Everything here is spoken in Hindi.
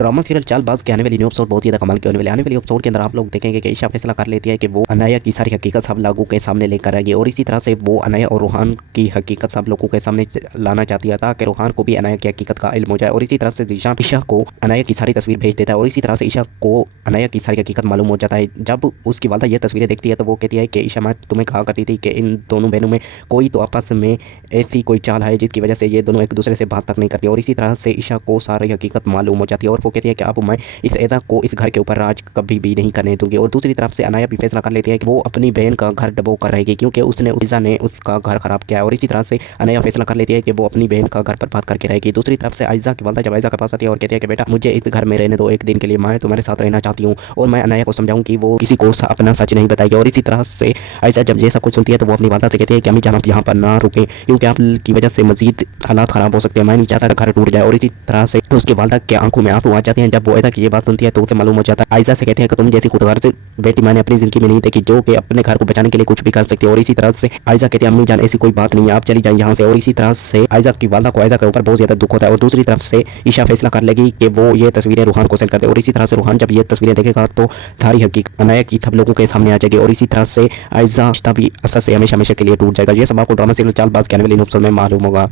ड्रामा सीरियल चालबाज के आने वाली न्यू एपिसोड बहुत ज़्यादा कमाल के होने वाले। आने वाली एपिसोड के अंदर आप लोग देखेंगे कि ईशा फैसला कर लेती है कि वो अनाया की सारी हकीकत सब लोगों के सामने लेकर आएगी और इसी तरह से वो अनाया और रूहान की हकीकत सब लोगों के सामने लाना चाहती है ताकि रूहान को भी अनाया की हकीकत का इल्म हो जाए। और इसी तरह से जीशान ईशा को अनाया की सारी तस्वीर भेज देता है और इसी तरह से ईशा को अनाया की सारी हकीकत मालूम हो जाता है। जब उसकी वालदा ये तस्वीरें देखती है तो वो कहती है कि ईशा, मैं तुम्हें कहा करती थी कि इन दोनों बहनों में कोई तो आपस में ऐसी कोई चाल है जिसकी वजह से ये दोनों एक दूसरे से बात तक नहीं करती। और इसी तरह से ईशा को सारी हकीकत मालूम हो जाती है और वो कहती है कि अब मैं इस एदा को इस घर के ऊपर राज कभी भी नहीं करने दूंगी। और दूसरी तरफ से अनाया भी फैसला कर लेती है कि वो अपनी बहन का घर डबो कर रहेगी क्योंकि उसने ईशा ने उसका घर खराब किया है। और इसी तरह से अनाया फैसला कर लेती है कि वो अपनी बहन का घर बर्बाद करके रहेगी। दूसरी तरफ से आयजा की वालदा जब आयजा के पास आती है और कहती है कि बेटा मुझे इस घर में रहने दो एक दिन के लिए, मैं तुम्हारे साथ रहना चाहती हूँ और मैं अनाया को समझाऊं कि वो किसी को अपना सच नहीं बताएगी। और इसी तरह से आयजा जब ये सब कुछ सुनती है तो वो अपनी वालदा से कहती है कि अम्मी जान आप यहाँ पर ना रुके क्योंकि आपकी वजह से मजीद हालात खराब हो सकते हैं, मैं नहीं चाहता घर टूट जाए। और इसी तरह से उसके वालदा के आंखों में आंसू आ जाते हैं जब वो आयजा की ये बात सुनती है तो उसे मालूम हो जाता है। आयजा से कहते हैं कि तुम जैसी खुदगर्ज बेटी मैंने अपनी जिंदगी में नहीं देखी जो कि अपने घर को बचाने के लिए कुछ भी कर सकती है। और इसी तरह से आयजा कहती है अम्मी जान ऐसी कोई बात नहीं है, आप चली जाए यहाँ से। और इसी तरह से आयजा की वालदा को आयजा के ऊपर बहुत ज्यादा दुख होता है। और दूसरी तरफ से ईशा फैसला कर लेगी कि वो ये तस्वीरें रूहान को सेंड कर दे। और इसी तरह से रूहान जब ये तस्वीरें देखेगा तो सारी हकीकत अनाया की सब लोगों के सामने आ जाएगी और इसी तरह से आयजा रिश्ता भी असर से हमेशा हमेशा के लिए टूट जाएगा। ये सब आपको ड्रामा सीरियल चालबाज के आने वाली एपिसोड में मालूम होगा।